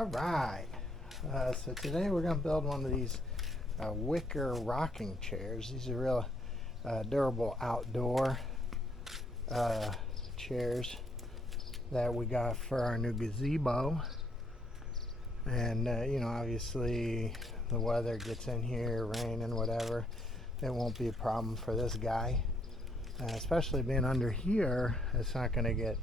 All right, so today we're going to build one of these wicker rocking chairs. These are real durable outdoor chairs that we got for our new gazebo. And obviously the weather gets in here, rain and whatever, it won't be a problem for this guy. Especially being under here, it's not going to get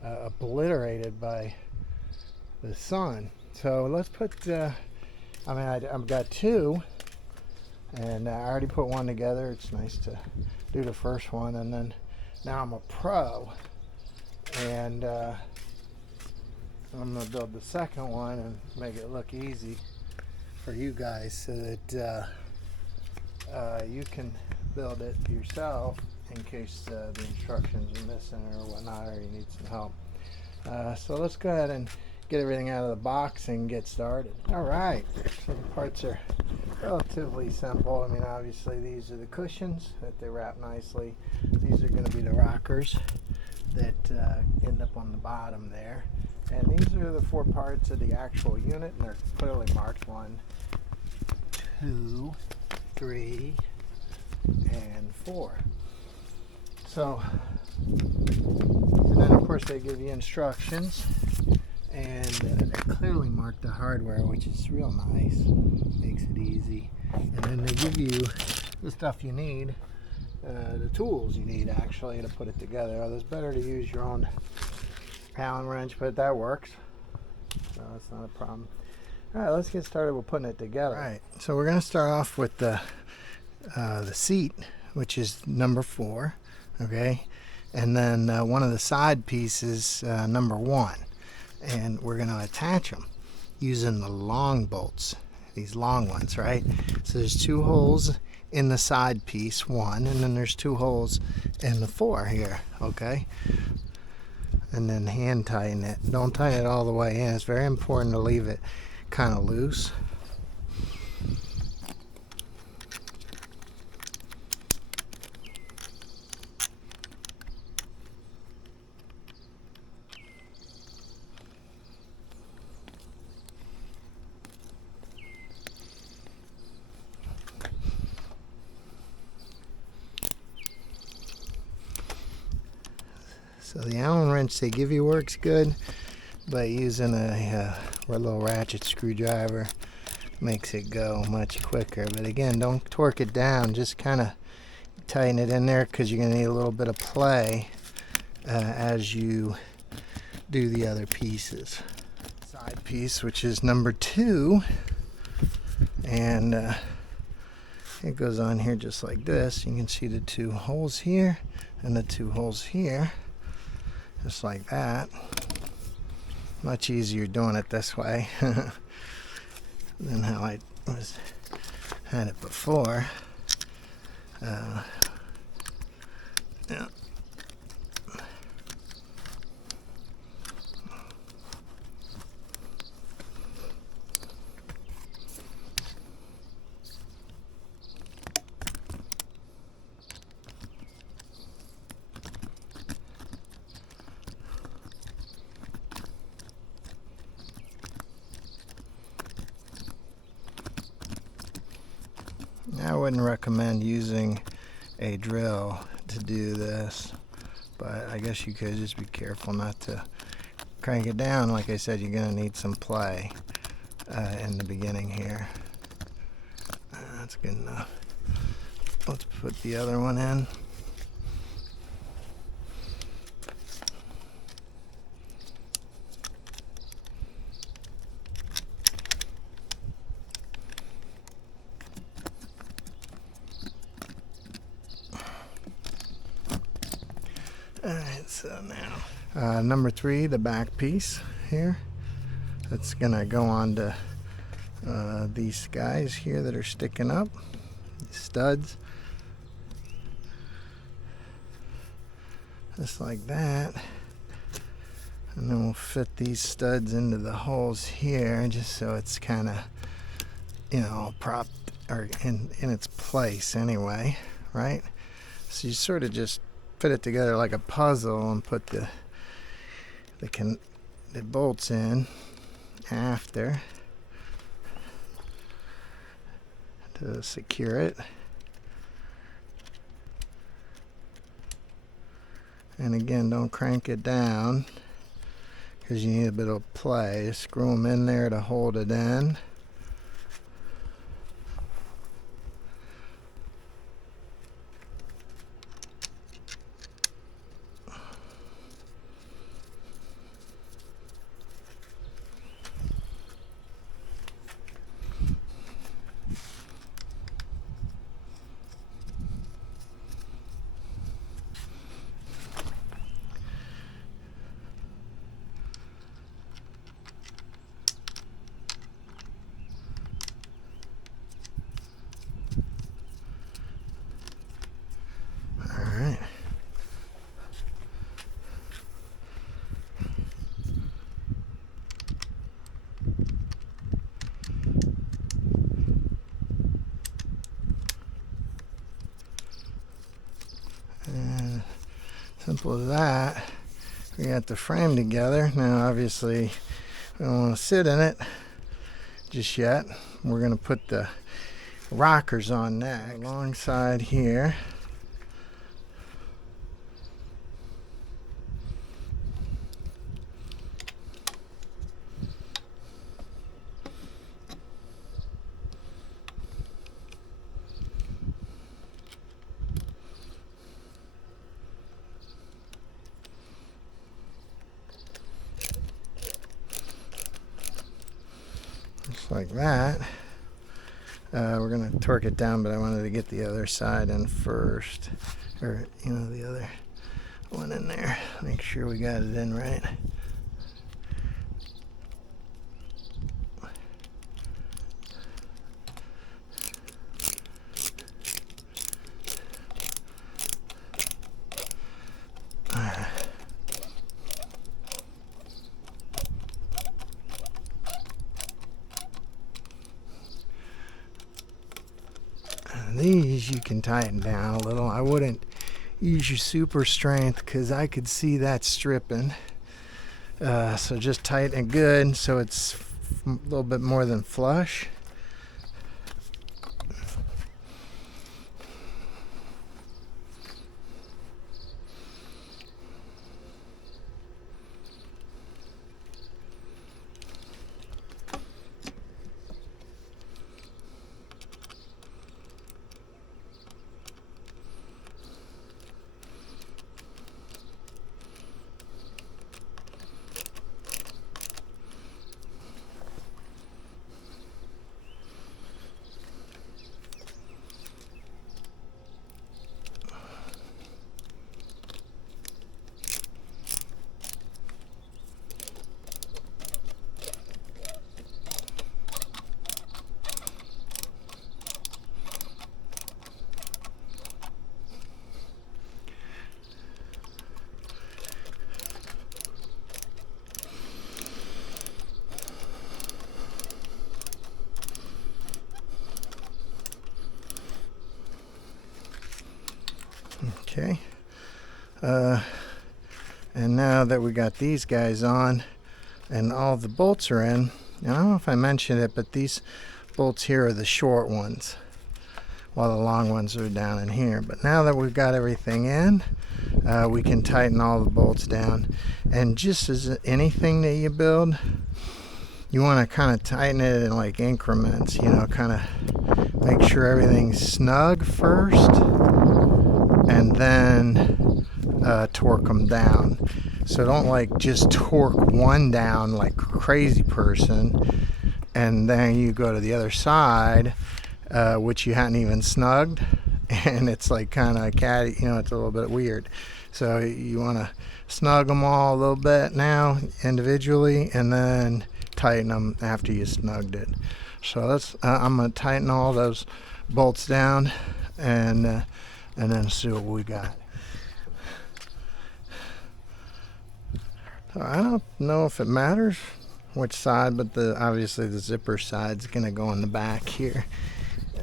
obliterated by the sun. So let's put I've got two, and I already put one together. It's nice to do the first one, and then now I'm a pro, and I'm gonna build the second one and make it look easy for you guys, so that you can build it yourself in case the instructions are missing or whatnot, or you need some help. So let's go ahead and get everything out of the box and get started. All right, so the parts are relatively simple. I mean, obviously these are the cushions that they wrap nicely. These are going to be the rockers that end up on the bottom there. And these are the four parts of the actual unit, and they're clearly marked 1, 2, 3, and 4. So, and then of course they give you instructions, and they clearly mark the hardware, which is real nice, makes it easy. And then they give you the stuff you need, the tools you need actually to put it together. It's better to use your own Allen wrench, but that works, so that's not a problem. All right, let's get started with putting it together. All right, so we're going to start off with the seat, which is number 4, okay, and then one of the side pieces, number 1, and we're going to attach them using the long bolts, these long ones, right? So there's 2 holes in the side piece, 1, and then there's 2 holes in the 4 here, okay? And then hand tighten it. Don't tighten it all the way in. It's very important to leave it kind of loose. So the Allen wrench they give you works good, but using a little ratchet screwdriver makes it go much quicker. But again, don't torque it down, just kind of tighten it in there, because you're going to need a little bit of play as you do the other pieces. Side piece, which is number 2, and it goes on here just like this. You can see the 2 holes here and the 2 holes here, just like that. Much easier doing it this way than how I had it before. Yeah. I wouldn't recommend using a drill to do this, but I guess you could. Just be careful not to crank it down. Like I said, you're going to need some play in the beginning here. That's good enough. Let's put the other one in. Alright, so now number 3, the back piece here, that's gonna go on to these guys here that are sticking up, these studs, just like that. And then we'll fit these studs into the holes here, just so it's kind of propped, or in its place anyway, right? So you sort of just fit it together like a puzzle and put the bolts in, after to secure it. And again, don't crank it down because you need a bit of play. Screw them in there to hold it in. Alright. And simple as that. We got the frame together. Now obviously we don't want to sit in it just yet. We're going to put the rockers on next alongside here. Just like that. We're going to torque it down, but I wanted to get the other side in first. Or, the other one in there. Make sure we got it in right. These you can tighten down a little. I wouldn't use your super strength because I could see that stripping. So just tighten it good so it's a little bit more than flush. Okay. And now that we got these guys on and all the bolts are in, I don't know if I mentioned it, but these bolts here are the short ones while the long ones are down in here. But now that we've got everything in, we can tighten all the bolts down. And just as anything that you build, you want to kind of tighten it in like increments, kind of make sure everything's snug first and then torque them down. So don't like just torque one down like a crazy person and then you go to the other side, which you hadn't even snugged, and it's like kind of catty, it's a little bit weird. So you want to snug them all a little bit now individually and then tighten them after you snugged it. So that's I'm going to tighten all those bolts down and then see what we got. So I don't know if it matters which side, but obviously the zipper side's going to go in the back here.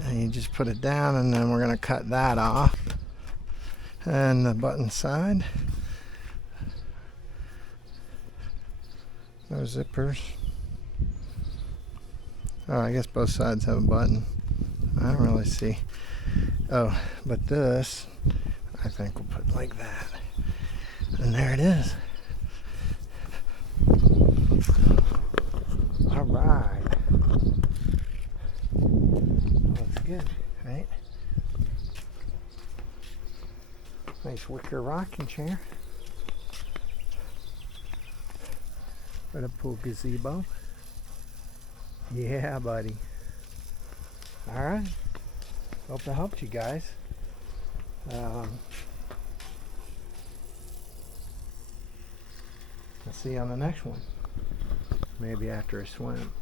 And you just put it down and then we're going to cut that off. And the button side. No zippers. Oh, I guess both sides have a button. I don't really see. Oh, but this, I think we'll put like that. And there it is. All right. Looks good, right? Nice wicker rocking chair. For the pool gazebo. Yeah, buddy. All right. Hope it helped you guys. I'll see you on the next one. Maybe after a swim.